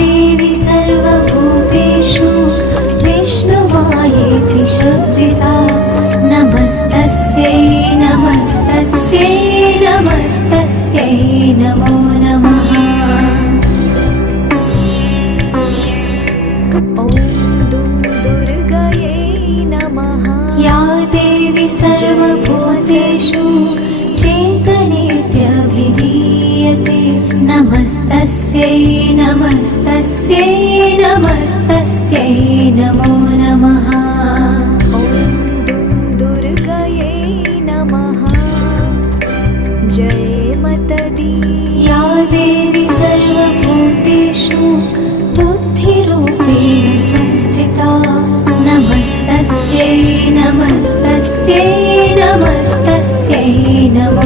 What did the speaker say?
देवी सर्वभूतेषु विष्णुमायेति शब्दिता नमस्तस्यै नमस्तस्यै नमस्तस्यै नमो नमः। या देवी सर्वभूतेषु चेतनेत्यभिधीयते नमस्तस्यै नमस्तस्यै नमस्तस्यै नमो नमः। दुर्गये नमः। जय मतदी। या देवी सर्वभूतेषु बुद्धिरूपेण संस्थिता नमस्तस्यै नमस्तस्यै नमस्तस्यै नमो